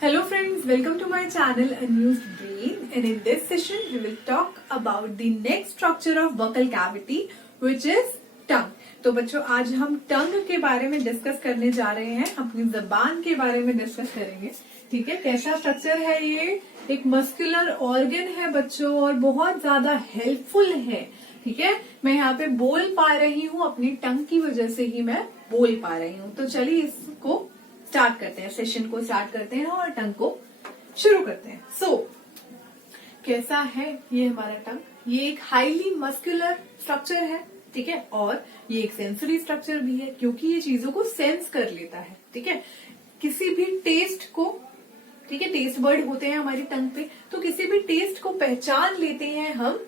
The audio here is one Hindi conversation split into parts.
Hello friends, welcome to my channel Unused Brain, and in this session we will talk about the next structure of buccal cavity which is tongue. तो बच्चों आज हम टंग के बारे में डिस्कस करने जा रहे हैं, अपनी जबान के बारे में डिस्कस करेंगे. ठीक है, कैसा स्ट्रक्चर है ये? एक मस्कुलर ऑर्गन है बच्चों और बहुत ज्यादा हेल्पफुल है. ठीक है, मैं यहाँ पे बोल पा रही हूँ, अपनी टंग की वजह से ही मैं बोल पा रही हूँ. तो चलिए इसको स्टार्ट करते हैं, सेशन को स्टार्ट करते हैं और टंग को शुरू करते हैं. कैसा है ये हमारा टंग? ये एक हाईली मस्कुलर स्ट्रक्चर है. ठीक है, और ये एक सेंसरी स्ट्रक्चर भी है क्योंकि ये चीजों को सेंस कर लेता है. ठीक है, किसी भी टेस्ट को, ठीक है, टेस्ट बर्ड होते हैं हमारी टंग पे, तो किसी भी टेस्ट को पहचान लेते हैं हम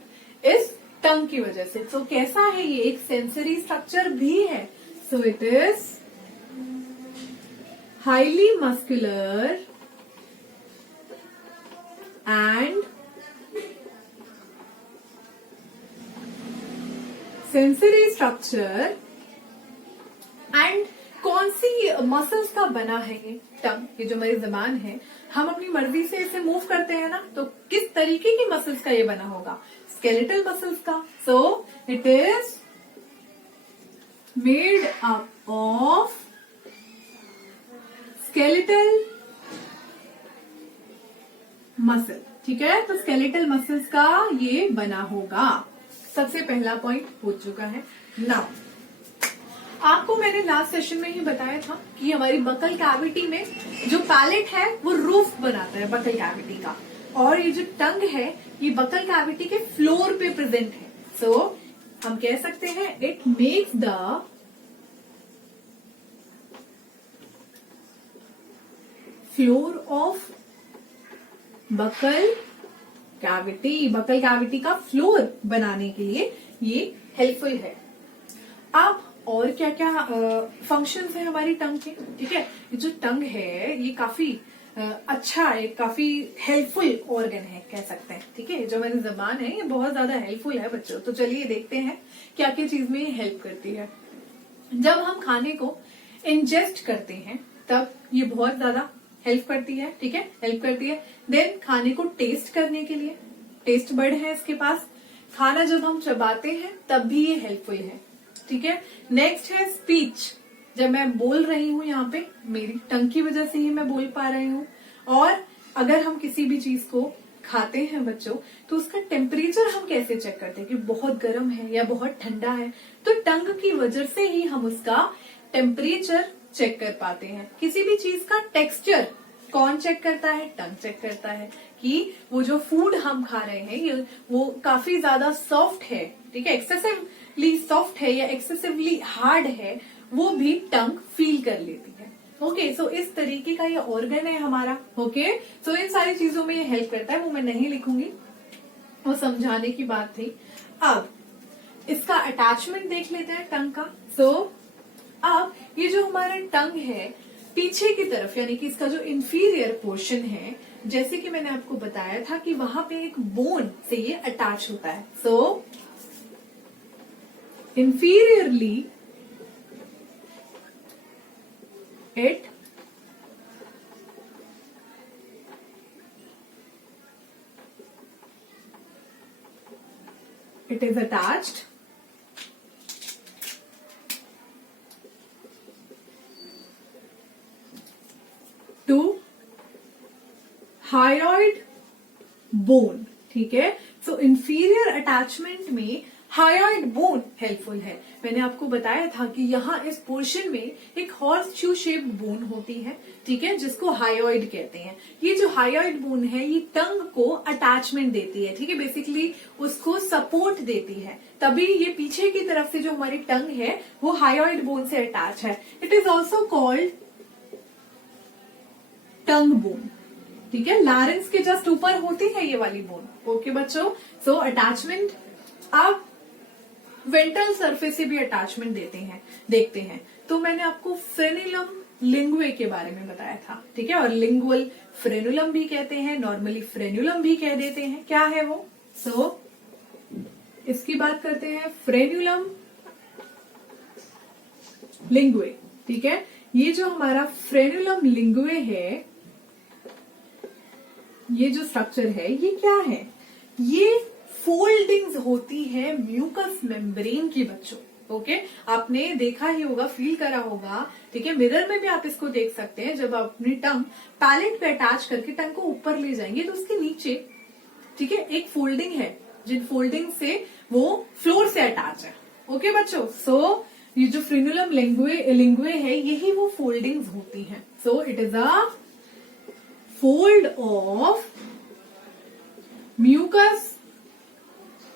इस टंग की वजह से. तो कैसा है ये? एक सेंसरी स्ट्रक्चर भी है. So it is highly muscular and sensory structure. And कौन सी मसल्स का बना है ये टंग? ये जो हमारी जबान है, हम अपनी मर्जी से इसे मूव करते हैं ना, तो किस तरीके की मसल्स का ये बना होगा? स्केलेटल मसल्स का. सो it is made up of skeletal muscle. ठीक है, तो स्केलेटल मसल्स का ये बना होगा. सबसे पहला पॉइंट हो चुका है. नाउ आपको मैंने लास्ट सेशन में ही बताया था कि हमारी बकल कैविटी में जो पैलेट है वो रूफ बनाता है बकल कैविटी का, और ये जो टंग है ये बकल कैविटी के फ्लोर पे प्रेजेंट है. सो हम कह सकते हैं it makes the floor of buccal cavity. Buccal cavity का फ्लोर बनाने के लिए ये हेल्पफुल है. अब और क्या क्या फंक्शंस है हमारी टंग के? ठीक है, ये जो टंग है ये काफी अच्छा है, काफी हेल्पफुल ऑर्गन है कह सकते हैं. ठीक है, जो हमारी जबान है ये बहुत ज्यादा हेल्पफुल है बच्चों. तो चलिए देखते हैं क्या क्या चीज में ये हेल्प करती है. जब हम खाने को इंजेस्ट करते हैं तब ये बहुत ज्यादा हेल्प करती है. ठीक है, हेल्प करती है. देन खाने को टेस्ट करने के लिए टेस्ट बर्ड है इसके पास. खाना जब हम चबाते हैं तब भी ये हेल्पफुल है. ठीक है, नेक्स्ट है स्पीच. जब मैं बोल रही हूँ यहाँ पे मेरी टंग की वजह से ही मैं बोल पा रही हूँ. और अगर हम किसी भी चीज को खाते हैं बच्चों तो उसका टेम्परेचर हम कैसे चेक करते हैं कि बहुत गर्म है या बहुत ठंडा है? तो टंग की वजह से ही हम उसका टेम्परेचर चेक कर पाते हैं. किसी भी चीज का टेक्सचर कौन चेक करता है? टंग चेक करता है कि वो जो फूड हम खा रहे हैं ये वो काफी ज्यादा सॉफ्ट है. ठीक है, एक्सेसिवली सॉफ्ट है या एक्सेसिवली हार्ड है, वो भी टंग फील कर लेती है. ओके, सो इस तरीके का ये ऑर्गन है हमारा. ओके, सो इन सारी चीजों में ये हेल्प करता है. वो मैं नहीं लिखूंगी, वो समझाने की बात थी. अब इसका अटैचमेंट देख लेते हैं टंग का. सो अब ये जो हमारा टंग है पीछे की तरफ, यानी कि इसका जो इंफीरियर पोर्शन है, जैसे कि मैंने आपको बताया था कि वहां पे एक बोन से ये अटैच होता है. So inferiorly it is attached to hyoid bone. ठीक है, सो इंफीरियर अटैचमेंट में हायोइड बोन हेल्पफुल है. मैंने आपको बताया था कि यहाँ इस पोर्शन में एक हॉर्स शू शेप्ड बोन होती है. ठीक है, जिसको हायोइड कहते हैं. ये जो हायोइड बोन है ये टंग को अटैचमेंट देती है. ठीक है, बेसिकली उसको सपोर्ट देती है, तभी ये पीछे की तरफ से जो हमारी टंग है वो हायोइड बोन से अटैच है. It is also called tongue bone. ठीक है, लारेंस के जस्ट ऊपर होती है ये वाली बोन. ओके बच्चों, सो अटैचमेंट. अब वेंट्रल सरफेस से भी अटैचमेंट देखते हैं. तो मैंने आपको फ्रेनुलम लिंगुए के बारे में बताया था. ठीक है, और लिंगुअल फ्रेनुलम भी कहते हैं, नॉर्मली फ्रेनुलम भी कह देते हैं. क्या है वो? सो इसकी बात करते हैं, फ्रेनुलम लिंगुए. ठीक है, ये जो हमारा फ्रेनुलम लिंगुए है ये जो स्ट्रक्चर है ये क्या है, ये फोल्डिंग्स होती है म्यूकस मेम्ब्रेन की बच्चों। ओके, आपने देखा ही होगा, फील करा होगा, ठीक है, मिरर में भी आप इसको देख सकते हैं। जब आप अपनी टंग पैलेट पे अटैच करके टंग को ऊपर ले जाएंगे तो उसके नीचे, ठीक है, एक फोल्डिंग है, जिन फोल्डिंग से वो फ्लोर से अटैच है। ओके बच्चों, सो ये जो फ्रेनुलम लिंगुए है यही वो फोल्डिंग्स होती हैं। So it is a fold of mucous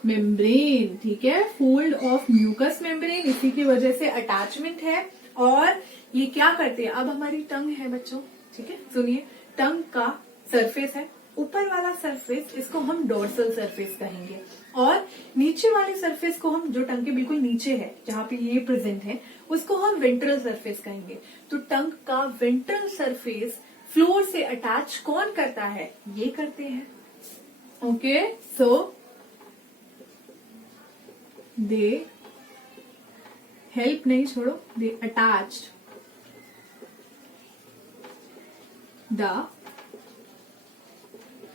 membrane, ठीक है, फोल्ड ऑफ म्यूकस मेम्ब्रेन, इसी की वजह से अटैचमेंट है। और ये क्या करते हैं, अब हमारी टंग है बच्चों, ठीक है, सुनिए, टंग का सरफेस है, ऊपर वाला सरफेस इसको हम डोर्सल सरफेस कहेंगे, और नीचे वाले सरफेस को हम, जो टंग के बिल्कुल नीचे है जहां पे ये प्रेजेंट है, उसको हम वेंट्रल सरफेस कहेंगे। तो टंग का वेंट्रल सरफेस फ्लोर से अटैच कौन करता है, ये करते हैं। ओके, सो दे हेल्प, नहीं छोड़ो, they attached the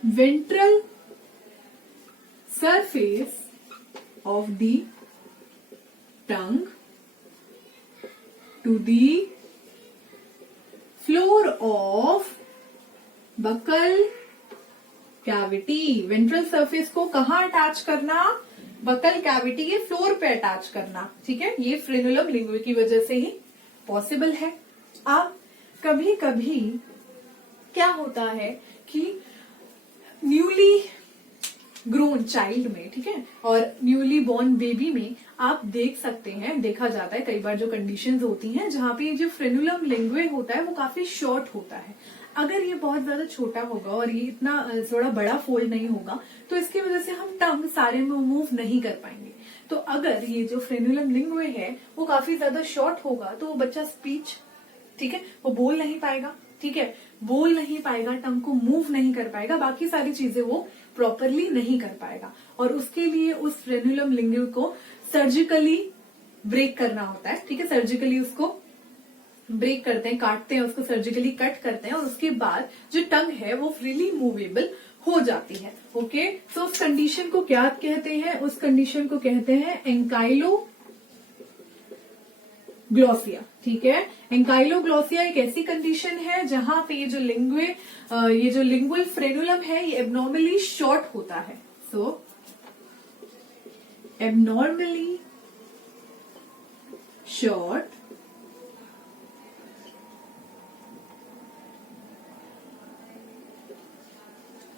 ventral surface of the tongue to the floor of buccal cavity। Ventral surface को कहाँ अटैच करना, बकल कैविटी के फ्लोर पे अटैच करना, ठीक है, ये फ्रेनुलम लिंगुए की वजह से ही पॉसिबल है। अब कभी कभी क्या होता है कि न्यूली ग्रोन चाइल्ड में, ठीक है, और न्यूली बॉर्न बेबी में आप देख सकते हैं, देखा जाता है कई बार जो कंडीशंस होती हैं जहां पे जो फ्रेनुलम लिंगुए होता है वो काफी शॉर्ट होता है। अगर ये बहुत ज्यादा छोटा होगा और ये इतना थोड़ा बड़ा फोल्ड नहीं होगा तो इसकी वजह से हम टंग सारे में मूव नहीं कर पाएंगे। तो अगर ये जो फ्रेनुलम लिंगुए है वो काफी ज्यादा शॉर्ट होगा तो वो बच्चा स्पीच, ठीक है, वो बोल नहीं पाएगा, ठीक है, बोल नहीं पाएगा, टंग को मूव नहीं कर पाएगा, बाकी सारी चीजें वो प्रॉपरली नहीं कर पाएगा। और उसके लिए उस फ्रेनुलम लिंगुए को सर्जिकली ब्रेक करना होता है, ठीक है, सर्जिकली उसको ब्रेक करते हैं, काटते हैं, उसको सर्जिकली कट करते हैं, और उसके बाद जो टंग है वो फ्रीली मूवेबल हो जाती है। ओके, तो उस कंडीशन को क्या कहते हैं, उस कंडीशन को कहते हैं एंकाइलोग्लोसिया, ठीक है। एंकाइलोग्लोसिया एक ऐसी कंडीशन है जहां पे ये जो लिंगुअल फ्रेनुलम है ये एबनॉर्मली शॉर्ट होता है। सो एबनॉर्मली शॉर्ट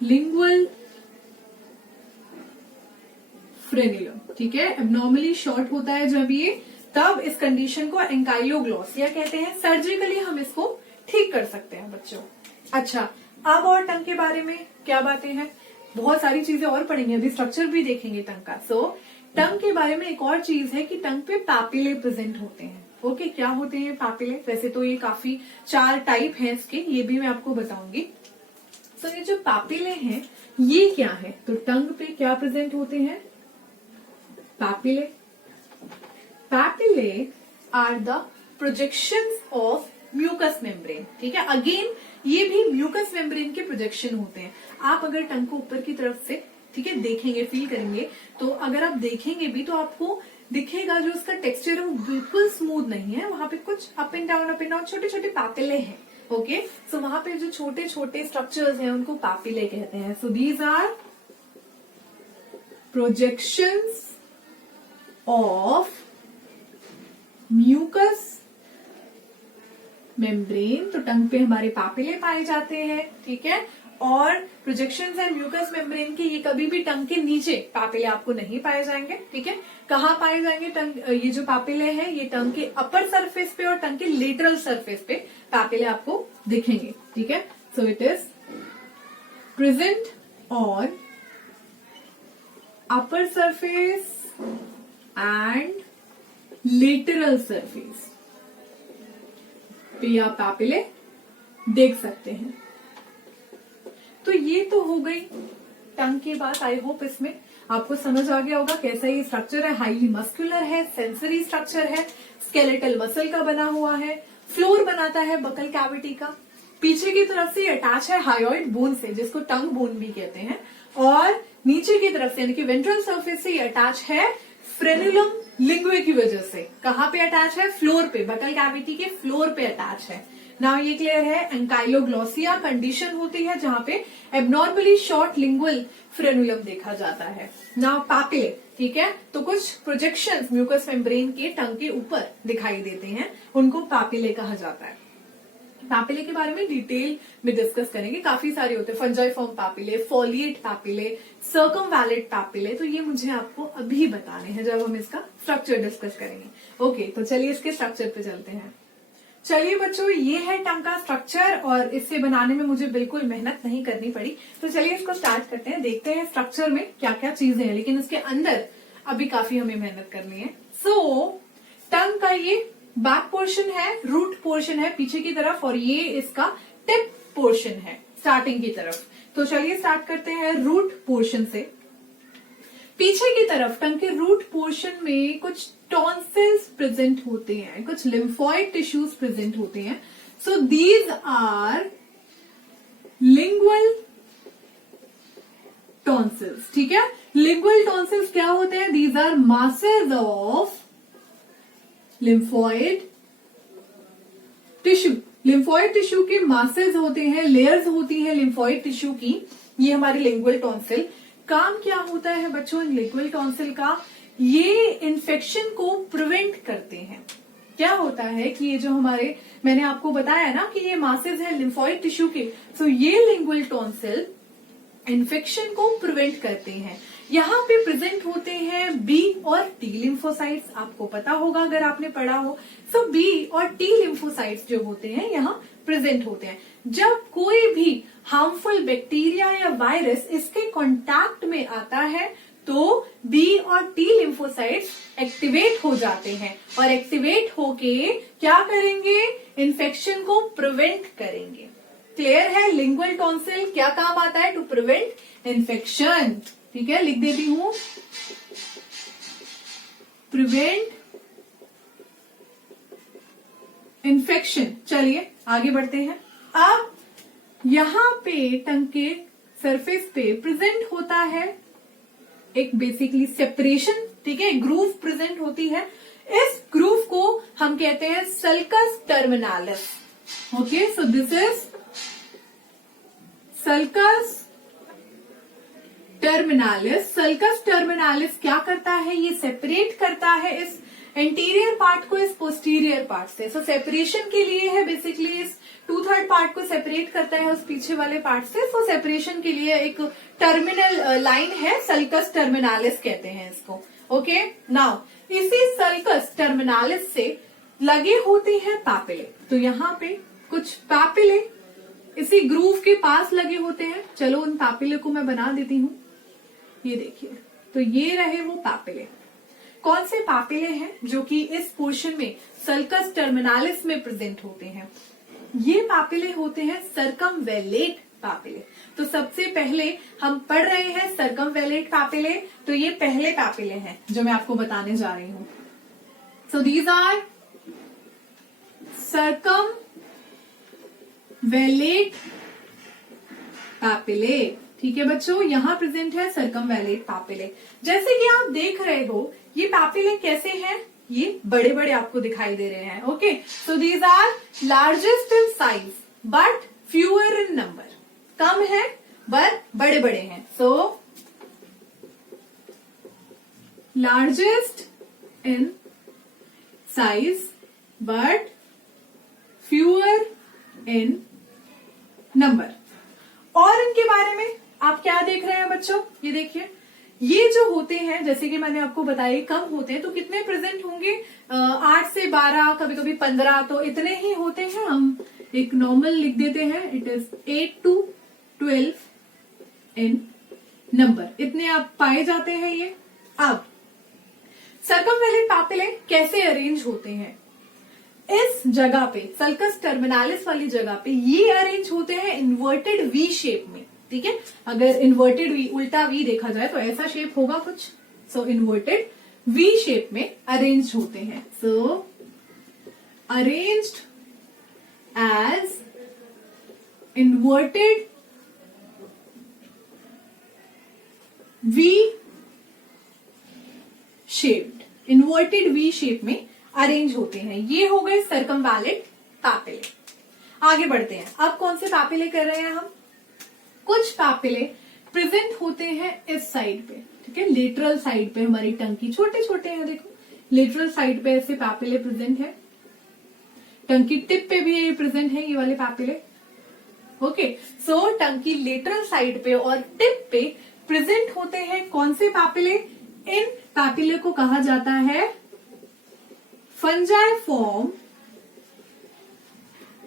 लिंगुअल फ्रेनुलम, ठीक है, एबनॉर्मली शॉर्ट होता है जब ये, तब इस कंडीशन को एंकाइलोग्लोसिया कहते हैं। सर्जिकली हम इसको ठीक कर सकते हैं बच्चों। अच्छा, अब और टंग के बारे में क्या बातें हैं, बहुत सारी चीजें और पढ़ेंगे, अभी स्ट्रक्चर भी देखेंगे टंग का। सो टंग के बारे में एक और चीज है कि टंग पे पैपिले प्रेजेंट होते हैं। ओके, क्या होते हैं पैपिले, वैसे तो ये काफी 4 टाइप हैं इसके, ये भी मैं आपको बताऊंगी। तो ये जो पैपिले हैं ये क्या है, तो टंग पे क्या प्रेजेंट होते हैं, papillae. Papillae are the projections of mucous membrane, ठीक है, अगेन ये भी म्यूकस मेम्ब्रेन के प्रोजेक्शन होते हैं। आप अगर टंग को ऊपर की तरफ से, ठीक है, देखेंगे, फील करेंगे, तो अगर आप देखेंगे भी तो आपको दिखेगा जो उसका टेक्सचर है वो बिल्कुल स्मूथ नहीं है, वहां पे कुछ अप एंड डाउन छोटे छोटे पैपिले हैं। ओके, सो वहां पे जो छोटे छोटे स्ट्रक्चर्स हैं उनको पैपिले कहते हैं। So these are projections of mucous membrane, तो टंग पे हमारे पैपिले पाए जाते हैं, ठीक है, और प्रोजेक्शंस एंड म्यूकस मेम्ब्रेन के ये कभी भी टंग के नीचे पैपिले आपको नहीं पाए जाएंगे, ठीक है। कहाँ पाए जाएंगे टंग, ये जो पैपिले हैं ये टंग के अपर सरफेस पे और टंग के लेटरल सरफेस पे पैपिले आपको दिखेंगे, ठीक है। So it is present on upper surface and lateral surface पे आप पैपिले देख सकते हैं। तो ये तो हो गई टंग की बात। आई होप इसमें आपको समझ आ गया होगा कैसा ये स्ट्रक्चर है। हाईली मस्कुलर है, सेंसरी स्ट्रक्चर है, स्केलेटल मसल का बना हुआ है, फ्लोर बनाता है बकल कैविटी का, पीछे की तरफ से अटैच है हायोइड बोन से, जिसको टंग बोन भी कहते हैं, और नीचे की तरफ से यानी कि वेंट्रल सरफेस से अटैच है फ्रेनुलम लिंगुए की वजह से। कहाँ पे अटैच है? फ्लोर पे, बकल कैविटी के फ्लोर पे अटैच है। नाउ ये क्लियर है। एंकाइलोग्लोसिया कंडीशन होती है जहां पे एबनॉर्मली शॉर्ट लिंगुअल फ्रेनुलम देखा जाता है। नाउ पैपिले, ठीक है, तो कुछ प्रोजेक्शंस म्यूकस मेम्ब्रेन के टंग के ऊपर दिखाई देते हैं, उनको पैपिले कहा जाता है। पैपिले के बारे में डिटेल में डिस्कस करेंगे, काफी सारे होते हैं, फंजाइफॉर्म पैपिले, फोलिएट पैपिले, सर्कमवैलेट पैपिले, तो ये मुझे आपको अभी बताने हैं जब हम इसका स्ट्रक्चर डिस्कस करेंगे। ओके, तो चलिए इसके स्ट्रक्चर पे चलते हैं। चलिए बच्चों, ये है टंग का स्ट्रक्चर और इसे बनाने में मुझे बिल्कुल मेहनत नहीं करनी पड़ी। तो चलिए इसको स्टार्ट करते हैं, देखते हैं स्ट्रक्चर में क्या क्या चीजें हैं, लेकिन उसके अंदर अभी काफी हमें मेहनत करनी है। सो टंग का ये बैक पोर्शन है, रूट पोर्शन है पीछे की तरफ, और ये इसका टिप पोर्शन है स्टार्टिंग की तरफ। तो चलिए स्टार्ट करते हैं रूट पोर्शन से। पीछे की तरफ टंग के रूट पोर्शन में कुछ टॉन्सिल्स प्रेजेंट होते हैं, कुछ लिम्फॉइड टिश्यूज प्रेजेंट होते हैं। So these are lingual tonsils, ठीक है। लिंगुअल टॉन्सिल्स क्या होते हैं? These are masses of lymphoid tissue. Lymphoid tissue के मासेज होते हैं, लेयर्स होती है लिम्फॉइड टिश्यू की, ये हमारी लिंगुअल टॉन्सिल। काम क्या होता है बच्चों लिंगुअल टॉन्सिल का? ये इन्फेक्शन को प्रिवेंट करते हैं। क्या होता है कि ये जो हमारे, मैंने आपको बताया ना कि ये मासेज है लिम्फॉइड टिश्यू के, सो ये लिंगुअल टॉन्सिल इन्फेक्शन को प्रिवेंट करते हैं। यहाँ पे प्रेजेंट होते हैं बी और टी लिम्फोसाइट्स, आपको पता होगा अगर आपने पढ़ा हो। सो बी और टी लिम्फोसाइट्स जो होते हैं यहाँ प्रेजेंट होते हैं। जब कोई भी हार्मफुल बैक्टीरिया या वायरस इसके कांटेक्ट में आता है तो बी और टी लिम्फोसाइट्स एक्टिवेट हो जाते हैं, और एक्टिवेट होके क्या करेंगे? इन्फेक्शन को प्रिवेंट करेंगे। क्लियर है? लिंगुअल टॉन्सिल क्या काम आता है? टू प्रिवेंट इन्फेक्शन, ठीक है, लिख देती हूं, प्रिवेंट इन्फेक्शन। चलिए आगे बढ़ते हैं। अब यहां पे टंग के सरफेस पे प्रेजेंट होता है एक बेसिकली सेपरेशन, ठीक है, ग्रूव प्रेजेंट होती है। इस ग्रूव को हम कहते हैं sulcus terminalis. Okay, so this is sulcus terminalis. Sulcus terminalis क्या करता है? ये सेपरेट करता है इस एंटीरियर पार्ट को इस पोस्टीरियर पार्ट से। सो सेपरेशन के लिए है, बेसिकली इस 2/3 पार्ट को सेपरेट करता है उस पीछे वाले पार्ट से। सो सेपरेशन के लिए एक टर्मिनल लाइन है, सल्कस टर्मिनालिस कहते हैं इसको। ओके, नाउ इसी सल्कस टर्मिनालिस से लगे होते हैं पैपिले। तो यहाँ पे कुछ पैपिले इसी ग्रूव के पास लगे होते हैं। चलो उन पैपिले को मैं बना देती हूँ। ये देखिए, तो ये रहे वो पैपिले। कौन से पैपिले हैं जो कि इस पोर्शन में सल्कस टर्मिनालिस में प्रेजेंट होते हैं? ये पैपिले होते हैं सर्कमवेलेट पैपिले। तो सबसे पहले हम पढ़ रहे हैं सर्कमवेलेट पैपिले, तो ये पहले पैपिले हैं जो मैं आपको बताने जा रही हूं। सो दीज आर सर्कमवेलेट पैपिले, ठीक है बच्चों, यहां प्रेजेंट है सर्कमवेलेट पैपिले। जैसे कि आप देख रहे हो ये पैपिले कैसे हैं? ये बड़े बड़े आपको दिखाई दे रहे हैं। Okay, so these are largest in size but fewer in number. कम है बट बड़े बड़े हैं। So largest in size but fewer in number. और इनके बारे में आप क्या देख रहे हैं बच्चों? ये देखिए, ये जो होते हैं जैसे कि मैंने आपको बताया कम होते हैं, तो कितने प्रेजेंट होंगे? 8 से 12, कभी कभी 15, तो इतने ही होते हैं। हम एक नॉर्मल लिख देते हैं, it is 8 to 12 in number, इतने आप पाए जाते हैं ये। अब सर्कमवेलेट पैपिले कैसे अरेंज होते हैं? इस जगह पे सल्कस टर्मिनालिस वाली जगह पे ये अरेंज होते हैं इन्वर्टेड वी शेप में, ठीक है। अगर इन्वर्टेड वी, उल्टा वी देखा जाए तो ऐसा शेप होगा कुछ। सो इन्वर्टेड वी शेप में अरेंज होते हैं। So arranged as inverted V shaped, inverted V shape में अरेंज होते हैं। ये हो गए सर्कमवैलेंट पैपिले। आगे बढ़ते हैं। अब कौन से पैपिले कर रहे हैं हम? कुछ पैपिले प्रेजेंट होते हैं इस साइड पे, ठीक है, लेटरल साइड पे हमारी टंग की, छोटे छोटे हैं, देखो लेटरल साइड पे ऐसे पैपिले प्रेजेंट है। टंग की टिप पे भी ये प्रेजेंट है, ये वाले पैपिले। ओके, सो टंग की लेटरल साइड पे और टिप पे प्रेजेंट होते हैं कौन से पैपिले? इन पैपिले को कहा जाता है फंजाइफॉर्म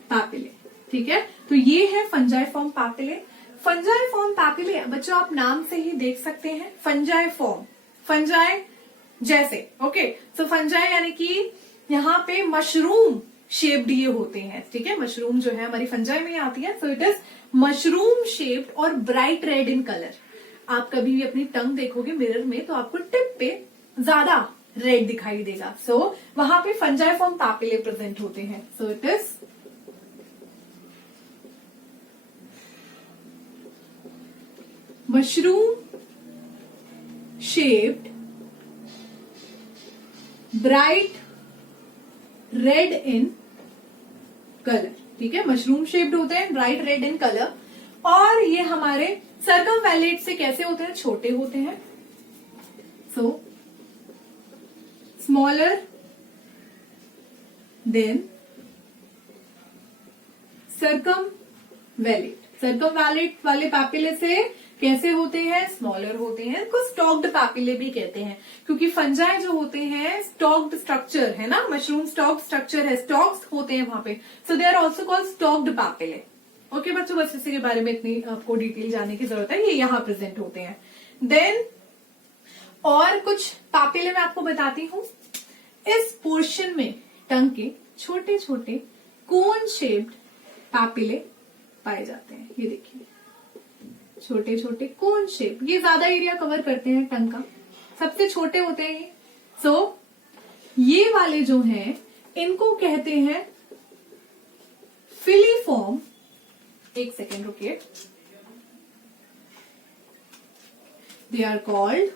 पैपिले, ठीक है। तो ये है फंजाइफॉर्म पैपिले। फंजाइफॉर्म पैपिले बच्चों आप नाम से ही देख सकते हैं, फंजाइफॉर्म, फंजाई जैसे, ओके। सो फंजाई यानी कि यहाँ पे मशरूम शेप्ड ये होते हैं, ठीक है। मशरूम जो है हमारी फंजाई में आती है। So it is mushroom shaped और ब्राइट रेड इन कलर। आप कभी भी अपनी टंग देखोगे मिरर में तो आपको टिप पे ज्यादा रेड दिखाई देगा। सो वहां पे फंजाइफॉर्म पैपिले प्रेजेंट होते हैं। So it is mushroom shaped bright red in colour, ठीक है। मशरूम शेप्ड होते हैं, ब्राइट रेड इन कलर। और ये हमारे सर्कमवैलेंट से कैसे होते हैं? छोटे होते हैं। सो स्मॉलर देन सर्कमवैलेंट। सर्कमवैलेंट वाले पैपिले से कैसे होते हैं? स्मॉलर होते हैं। को स्टॉक्ड पैपिले भी कहते हैं, क्योंकि फंजाई जो होते हैं स्टॉक्ड स्ट्रक्चर है ना, मशरूम स्टॉक्ड स्ट्रक्चर है, स्टॉक्स होते हैं वहां पे। So they are also called stalked papillae. Okay बच्चों, बस इसी के बारे में इतनी आपको डिटेल जानने की जरूरत है। ये यहाँ प्रेजेंट होते हैं। देन और कुछ पैपिले मैं आपको बताती हूँ। इस पोर्शन में टंग के छोटे छोटे कोन शेप्ड पैपिले पाए जाते हैं। ये देखिए, छोटे छोटे कोन शेप, ये ज्यादा एरिया कवर करते हैं टंग का, सबसे छोटे होते हैं ये। सो ये वाले जो हैं इनको कहते हैं फिलीफॉर्म। एक सेकेंड रुकिए। They are called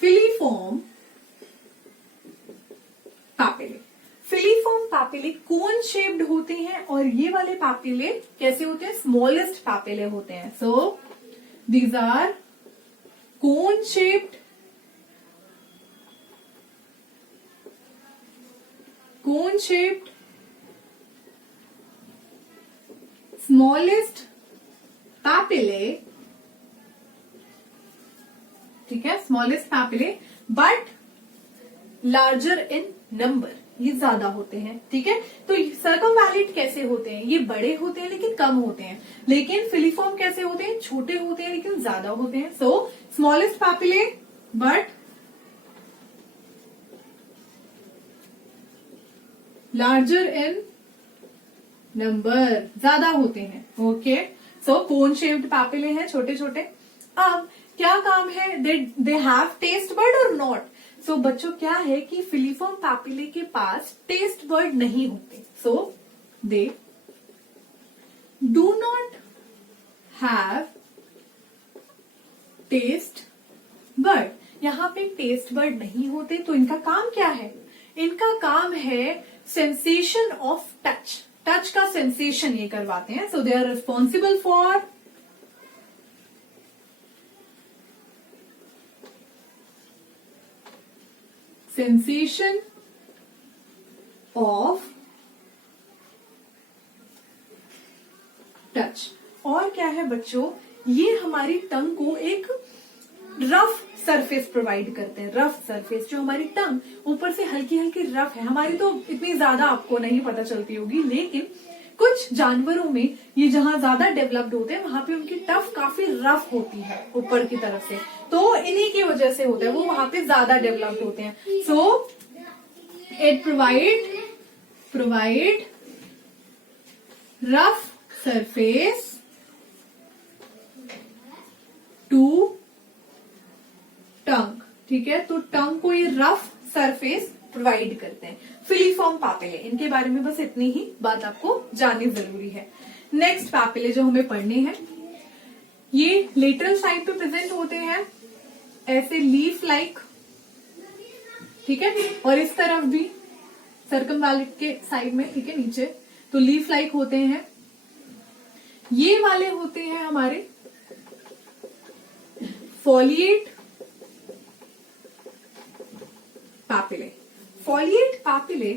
filiform papillae. Filiform papillae cone shaped होते हैं और ये वाले पैपिले कैसे होते हैं? स्मॉलेस्ट पैपिले होते हैं। So these are cone shaped, cone shaped smallest papillae, ठीक है, smallest papillae, but larger in number, ये ज्यादा होते हैं, ठीक है। तो सर्कमवैलेंट कैसे होते हैं? ये बड़े होते हैं लेकिन कम होते हैं। लेकिन फिलीफॉर्म कैसे होते हैं? छोटे होते हैं लेकिन ज्यादा होते हैं। सो smallest papillae but larger in number, ज्यादा होते हैं। ओके, सो कोन शेप्ड पैपिले हैं, छोटे छोटे। अब क्या काम है? दे हैव टेस्ट बर्ड और नॉट। सो बच्चों क्या है कि फिलीफॉर्म पैपिले के पास टेस्ट बर्ड नहीं होते। So they do not have taste bud. यहां पे टेस्ट बर्ड नहीं होते, तो इनका काम क्या है? इनका काम है सेंसेशन ऑफ टच। टच का सेंसेशन ये करवाते हैं। So they are responsible for sensation of touch. और क्या है बच्चों? ये हमारी टंग को एक रफ सरफेस प्रोवाइड करते हैं। रफ सरफेस, जो हमारी टंग ऊपर से हल्की हल्की रफ है, हमारी तो इतनी ज्यादा आपको नहीं पता चलती होगी, लेकिन कुछ जानवरों में ये जहां ज्यादा डेवलप्ड होते हैं वहां पे उनकी टफ काफी रफ होती है ऊपर की तरफ से, तो इन्हीं की वजह से होता है, वो वहां पे ज्यादा डेवलप्ड होते हैं। So it provide rough surface to tongue, ठीक है। तो टंग को ये रफ सरफेस प्रोवाइड करते हैं। फिलीफॉर्म पापिले, इनके बारे में बस इतनी ही बात आपको जाननी जरूरी है। नेक्स्ट पापिले जो हमें पढ़ने हैं, ये लेटरल साइड पे प्रेजेंट होते हैं ऐसे लीफ लाइक, ठीक है, और इस तरफ भी सर्कमवैलेंट के साइड में, ठीक है, नीचे तो लीफ लाइक होते हैं। ये वाले होते हैं हमारे फॉलिएट पापिले। फॉलिएट पापिले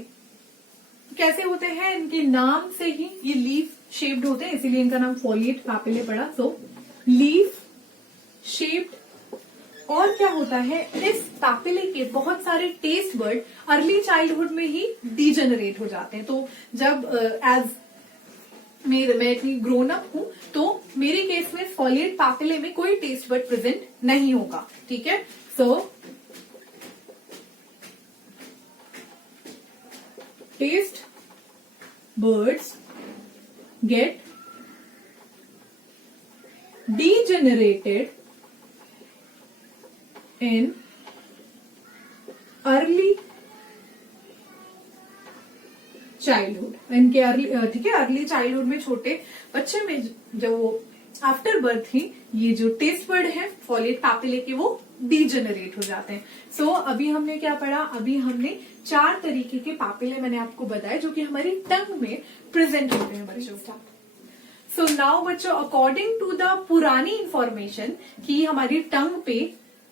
कैसे होते हैं, इनके नाम से ही ये लीफ शेप्ड होते हैं, इसीलिए इनका नाम फॉलिएट पापिले पड़ा। सो लीफ शेप्ड। और क्या होता है, इस पापिले के बहुत सारे टेस्ट बर्ड अर्ली चाइल्डहुड में ही डीजेनरेट हो जाते हैं। तो जब मैं इतनी ग्रोन अप हूं तो मेरे केस में फॉलिएट पापिले में कोई टेस्ट बर्ड प्रेजेंट नहीं होगा, ठीक है। So taste buds get degenerated in early childhood. इनके अर्ली, ठीक है, अर्ली चाइल्डहुड में छोटे बच्चे में जब वो आफ्टर बर्थ ही ये जो टेस्ट बर्ड है फॉलिएट पापिले के वो डीजेनरेट हो जाते हैं। सो अभी हमने क्या पढ़ा, अभी हमने 4 तरीके के पापिले मैंने आपको बताए जो कि हमारी टंग में प्रेजेंट होते हैं बच्चों। सो नाउ बच्चों, अकॉर्डिंग टू द पुरानी इंफॉर्मेशन कि हमारी टंग पे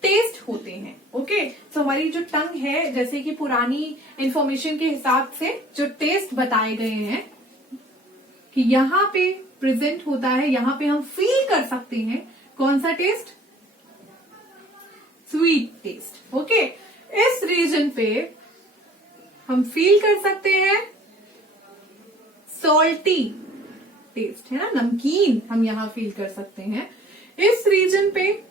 टेस्ट होते हैं, ओके। सो हमारी जो टंग है, जैसे कि पुरानी इंफॉर्मेशन के हिसाब से जो टेस्ट बताए गए हैं कि यहाँ पे प्रेजेंट होता है, यहाँ पे हम फील कर सकते हैं कौन सा टेस्ट, स्वीट टेस्ट, ओके। इस रीजन पे हम फील कर सकते हैं सॉल्टी टेस्ट, है ना, नमकीन हम यहां फील कर सकते हैं। इस रीजन पे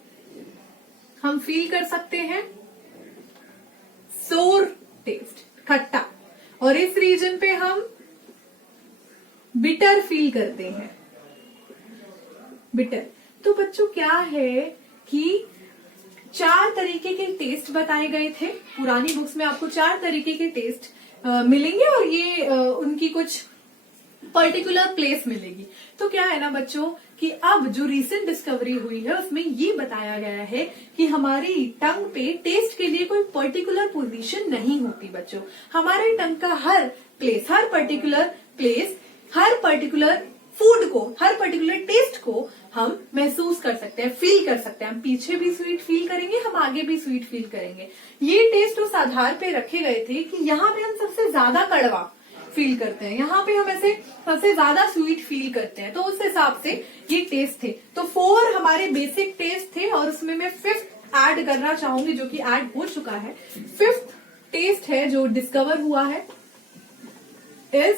हम फील कर सकते हैं सोर टेस्ट, खट्टा, और इस रीजन पे हम बिटर फील करते हैं, बिटर। तो बच्चों क्या है कि 4 तरीके के टेस्ट बताए गए थे पुरानी बुक्स में, आपको 4 तरीके के टेस्ट मिलेंगे और ये उनकी कुछ पर्टिकुलर प्लेस मिलेगी। तो क्या है ना बच्चों कि अब जो रीसेंट डिस्कवरी हुई है उसमें ये बताया गया है कि हमारी टंग पे टेस्ट के लिए कोई पर्टिकुलर पोजीशन नहीं होती बच्चों। हमारे टंग का हर प्लेस, हर पर्टिकुलर प्लेस, हर पर्टिकुलर फूड को, हर पर्टिकुलर टेस्ट को हम महसूस कर सकते हैं, फील कर सकते हैं। हम पीछे भी स्वीट फील करेंगे, हम आगे भी स्वीट फील करेंगे। ये टेस्ट उस आधार पे रखे गए थे कि यहाँ पे हम सबसे ज्यादा कड़वा फील करते हैं, यहाँ पे हम ऐसे सबसे ज्यादा स्वीट फील करते हैं, तो उस हिसाब से ये टेस्ट थे। तो 4 हमारे बेसिक टेस्ट थे और उसमें मैं 5th ऐड करना चाहूंगी जो कि ऐड हो चुका है। 5th टेस्ट है जो डिस्कवर हुआ है इज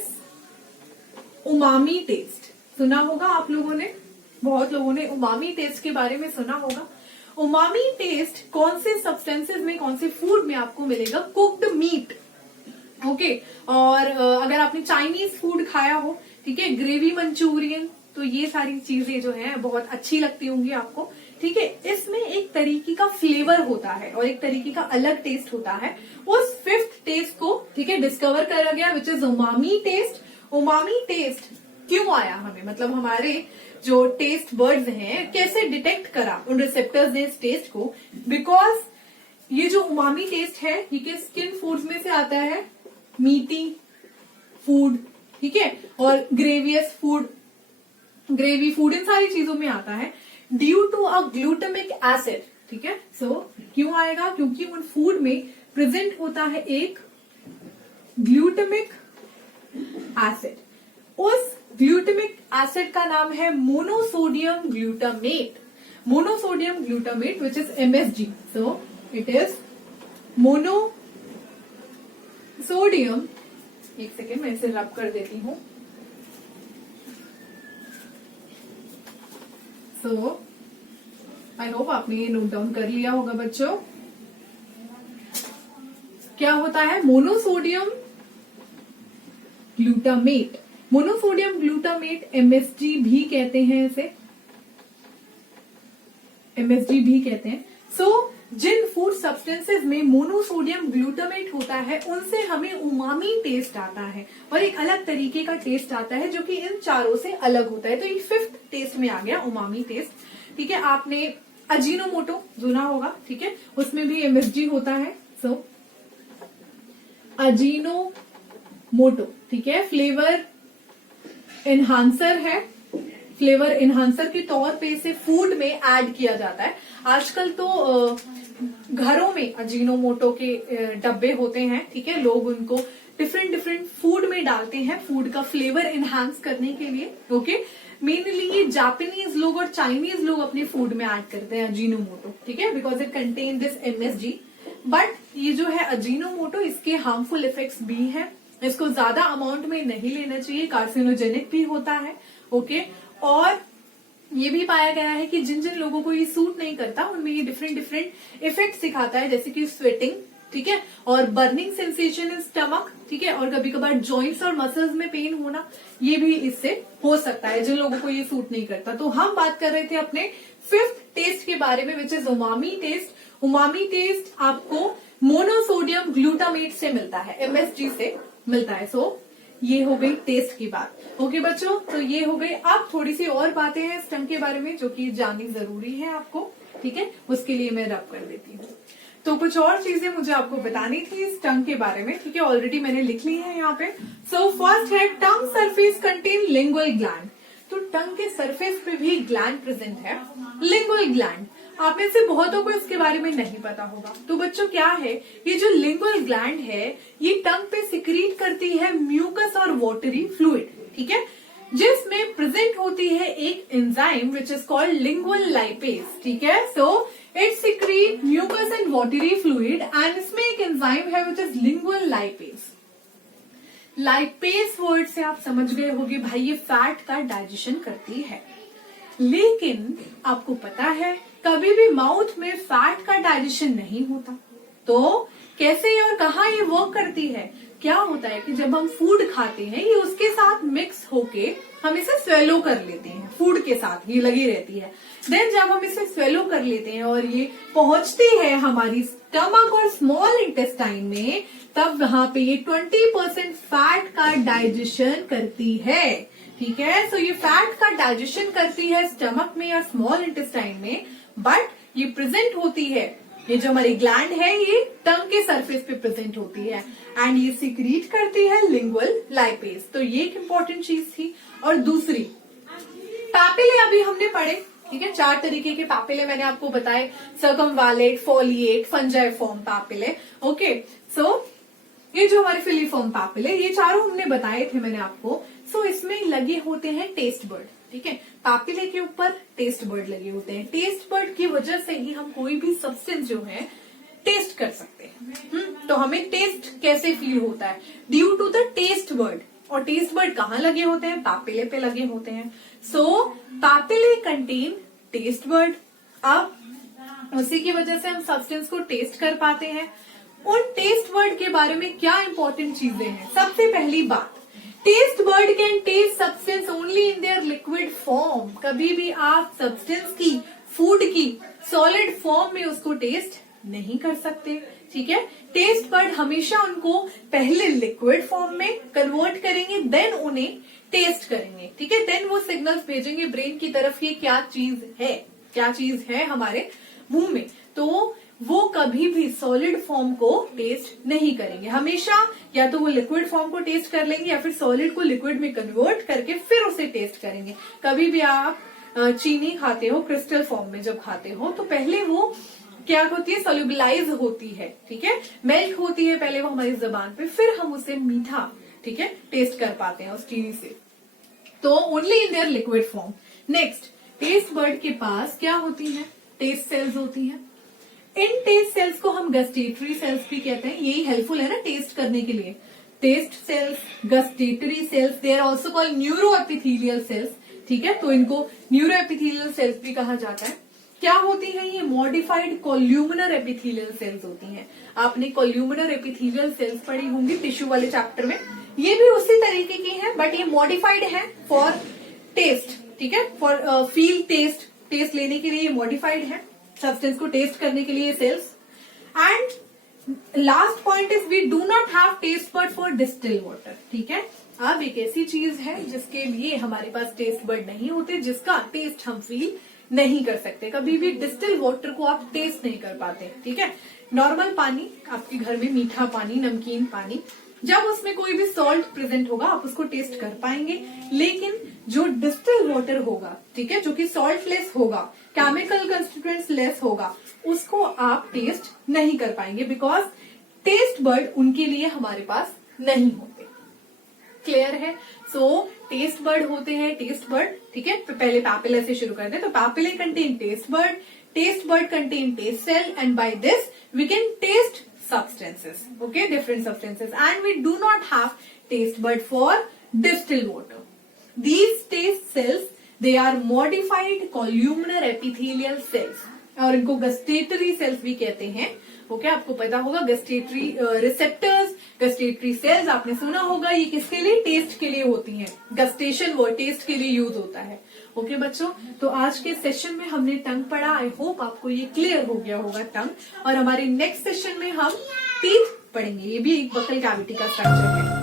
उमामी टेस्ट। सुना होगा आप लोगों ने, बहुत लोगों ने उमामी टेस्ट के बारे में सुना होगा। उमामी टेस्ट कौन से सब्सटेंसेस में, कौन से फूड में आपको मिलेगा, कुक्ड मीट, ओके। और अगर आपने चाइनीज फूड खाया हो, ठीक है, ग्रेवी मंचूरियन, तो ये सारी चीजें जो है बहुत अच्छी लगती होंगी आपको, ठीक है। इसमें एक तरीके का फ्लेवर होता है और एक तरीके का अलग टेस्ट होता है। उस 5th टेस्ट को, ठीक है, डिस्कवर करा गया which is umami taste. Umami taste क्यों आया हमें, मतलब हमारे जो टेस्ट बर्ड्स हैं कैसे डिटेक्ट करा उन रिसेप्टर्स ने इस टेस्ट को, बिकॉज ये जो उमामी टेस्ट है ये किन फूड्स में से आता है, मीटी फूड, ठीक है, और ग्रेवियस फूड, ग्रेवी फूड, इन सारी चीजों में आता है due to a glutamic acid, ठीक है। सो क्यों आएगा, क्योंकि उन फूड में प्रेजेंट होता है एक ग्लूटामिक एसिड। उस ग्लूटामिक एसिड का नाम है monosodium glutamate, monosodium glutamate which is MSG। So it is mono sodium, एक सेकेंड मैं इसे रब कर देती हूं। सो आई होप आपने ये नोट डाउन कर लिया होगा बच्चों। क्या होता है monosodium glutamate, monosodium glutamate MSG भी कहते हैं, इसे MSG भी कहते हैं। सो जिन फूड सब्सटेंसेस में मोनोसोडियम ग्लूटामेट होता है उनसे हमें उमामी टेस्ट आता है और एक अलग तरीके का टेस्ट आता है जो कि इन चारों से अलग होता है। तो ये 5th टेस्ट में आ गया उमामी टेस्ट। ठीक है, आपने अजीनोमोटो सुना होगा, ठीक है, उसमें भी MSG होता है। सो अजीनोमोटो, ठीक है, फ्लेवर एनहांसर है, फ्लेवर एनहांसर के तौर पे इसे फूड में ऐड किया जाता है। आजकल तो घरों में अजीनोमोटो के डब्बे होते हैं, ठीक है, लोग उनको डिफरेंट फूड में डालते हैं फूड का फ्लेवर एनहांस करने के लिए। ओके, मेनली ये जापानीज लोग और चाइनीज लोग अपने फूड में ऐड करते हैं अजीनोमोटो, ठीक है, because it contain this MSG। But ये जो है अजीनोमोटो, इसके हार्मफुल इफेक्ट्स भी हैं, इसको ज्यादा अमाउंट में नहीं लेना चाहिए, कार्सिनोजेनिक भी होता है। ओके, और ये भी पाया गया है कि जिन जिन लोगों को ये सूट नहीं करता उनमें ये डिफरेंट इफेक्ट्स दिखाता है, जैसे कि स्वेटिंग, ठीक है, और बर्निंग सेंसेशन इन स्टमक, ठीक है, और कभी कभार जॉइंट्स और मसल्स में पेन होना, ये भी इससे हो सकता है जिन लोगों को ये सूट नहीं करता। तो हम बात कर रहे थे अपने 5th टेस्ट के बारे में, which is umami taste. Umami taste आपको मोनोसोडियम ग्लूटामेट से मिलता है, MSG से मिलता है। सो ये हो गई टेस्ट की बात। ओके बच्चों, तो ये हो गई। अब थोड़ी सी और बातें हैं स्टंग के बारे में जो कि जाननी जरूरी है आपको, ठीक है, उसके लिए मैं रब कर देती हूँ। तो कुछ और चीजें मुझे आपको बतानी थी स्टंग के बारे में, ठीक है, ऑलरेडी मैंने लिख ली है यहाँ पे। सो फर्स्ट है टंग सरफेस कंटेन लिंगुअल ग्लैंड। तो टंग के सरफेस पे भी ग्लैंड प्रेजेंट है, लिंगुअल ग्लैंड। आप में से बहुतों को इसके बारे में नहीं पता होगा। तो बच्चों क्या है, ये जो लिंगुअल ग्लैंड है ये टंग पे सिक्रीट करती है म्यूकस और वाटरी फ्लूइड, ठीक है, जिसमें प्रेजेंट होती है एक enzyme which is called lingual lipase, ठीक है। So it secrete mucus and watery fluid and इसमें एक एंजाइम है which is lingual lipase. Lipase word से आप समझ गए होंगे भाई ये फैट का डाइजेशन करती है। लेकिन आपको पता है कभी भी माउथ में फैट का डाइजेशन नहीं होता, तो कैसे और कहाँ ये वर्क करती है? क्या होता है कि जब हम फूड खाते हैं ये उसके साथ मिक्स होके हम इसे स्वेलो कर लेते हैं, फूड के साथ ये लगी रहती है। देन जब हम इसे स्वेलो कर लेते हैं और ये पहुंचती है हमारी स्टमक और स्मॉल इंटेस्टाइन में, तब वहां पे ये 20% फैट का डाइजेशन करती है, ठीक है। सो ये फैट का डाइजेशन करती है स्टमक में या स्मॉल इंटेस्टाइन में, बट ये प्रेजेंट होती है, ये जो हमारी ग्लैंड है ये टंग के सरफेस पे प्रेजेंट होती है एंड ये सिक्रीट करती है लिंगुअल लाइपेज। तो ये एक इंपॉर्टेंट चीज थी। और दूसरी, पैपिले अभी हमने पढ़े, ठीक है, 4 तरीके के पैपिले मैंने आपको बताए, सर्कमवैलेट, फोलिएट, फंजाइफॉर्म पैपिले। ओके, सो ये जो हमारे फिलीफॉर्म पैपिले, ये चारों हमने बताए थे मैंने आपको। सो इसमें लगे होते हैं टेस्ट बर्ड, ठीक है, पैपिले के ऊपर टेस्ट बर्ड लगे होते हैं। टेस्ट बर्ड की वजह से ही हम कोई भी सब्सटेंस जो है टेस्ट कर सकते हैं। तो हमें टेस्ट कैसे फील होता है? Due to the taste bud. और टेस्ट बर्ड कहाँ लगे होते हैं? पैपिले पे लगे होते हैं। So papillae contain taste bud. अब उसी की वजह से हम सब्सटेंस को टेस्ट कर पाते हैं। उन टेस्ट बर्ड के बारे में क्या इंपॉर्टेंट चीजें हैं? सबसे पहली बात, taste bud can taste substance only in their liquid form. कभी भी आप सब्सटेंस की, फूड की सॉलिड फॉर्म में उसको टेस्ट नहीं कर सकते, ठीक है। टेस्ट बर्ड हमेशा उनको पहले लिक्विड फॉर्म में कन्वर्ट करेंगे, देन उन्हें टेस्ट करेंगे, ठीक है। देन वो सिग्नल्स भेजेंगे ब्रेन की तरफ, ये क्या चीज है हमारे मुंह में। तो वो कभी भी सॉलिड फॉर्म को टेस्ट नहीं करेंगे, हमेशा या तो वो लिक्विड फॉर्म को टेस्ट कर लेंगे या फिर सॉलिड को लिक्विड में कन्वर्ट करके फिर उसे टेस्ट करेंगे। कभी भी आप चीनी खाते हो क्रिस्टल फॉर्म में, जब खाते हो तो पहले वो क्या होती है, सोल्यूबलाइज होती है, ठीक है, मेल्ट होती है पहले वो हमारी जबान पे, फिर हम उसे मीठा, ठीक है, टेस्ट कर पाते हैं उस चीनी से। तो only in their liquid form. Next, taste bud के पास क्या होती है? टेस्ट सेल्स होती है। इन टेस्ट सेल्स को हम गस्टेटरी सेल्स भी कहते हैं, यही हेल्पफुल है ना टेस्ट करने के लिए। Taste cells, gustatory cells, they are also called neuroepithelial cells, ठीक है, तो इनको न्यूरो एपिथेलियल सेल्स भी कहा जाता है। क्या होती है ये? मॉडिफाइड कोल्यूमिनर एपिथेलियल सेल्स होती हैं। आपने कोल्यूमिनर एपिथेलियल सेल्स पढ़ी होंगी टिश्यू वाले चैप्टर में, ये भी उसी तरीके की हैं, बट ये मॉडिफाइड है फॉर टेस्ट, ठीक है, फॉर फील टेस्ट लेने के लिए ये मॉडिफाइड है। सब्सटेंस को टेस्ट करने के लिए cells. And last point is we do not have taste bud for distil water. ठीक है, अब एक ऐसी चीज है जिसके लिए हमारे पास टेस्ट बड नहीं होते, जिसका टेस्ट हम फील नहीं कर सकते। कभी भी डिस्टिल वाटर को आप टेस्ट नहीं कर पाते। ठीक है, नॉर्मल पानी, आपके घर में मीठा पानी, नमकीन पानी, जब उसमें कोई भी सॉल्ट प्रेजेंट होगा आप उसको टेस्ट कर पाएंगे। लेकिन जो डिस्टिल वाटर होगा, ठीक है, जो कि सॉल्ट लेस होगा, केमिकल कंस्टिट्यूएंट्स लेस होगा, उसको आप टेस्ट नहीं कर पाएंगे, बिकॉज टेस्ट बर्ड उनके लिए हमारे पास नहीं होते। क्लियर है? सो टेस्ट बर्ड होते हैं, टेस्ट बर्ड, ठीक है। तो पहले पैपिला से शुरू करते हैं। तो papilla contain taste bud contain taste cell, and by this we can taste substances, okay, different substances, and we do not have taste bud for distilled water. These taste cells, they are modified columnar epithelial cells, और इनको गस्टेटरी सेल्स भी कहते हैं। ओके, आपको पता होगा गस्टेटरी रिसेप्टर्स, गस्टेटरी सेल्स आपने सुना होगा, ये किसके लिए? टेस्ट के लिए होती हैं। गस्टेशन वो टेस्ट के लिए यूज होता है। ओके बच्चों, तो आज के सेशन में हमने टंग पढ़ा। आई होप आपको ये क्लियर हो गया होगा टंग, और हमारे नेक्स्ट सेशन में हम टीथ पढ़ेंगे। ये भी एक बकल कैविटी का स्ट्रक्चर है।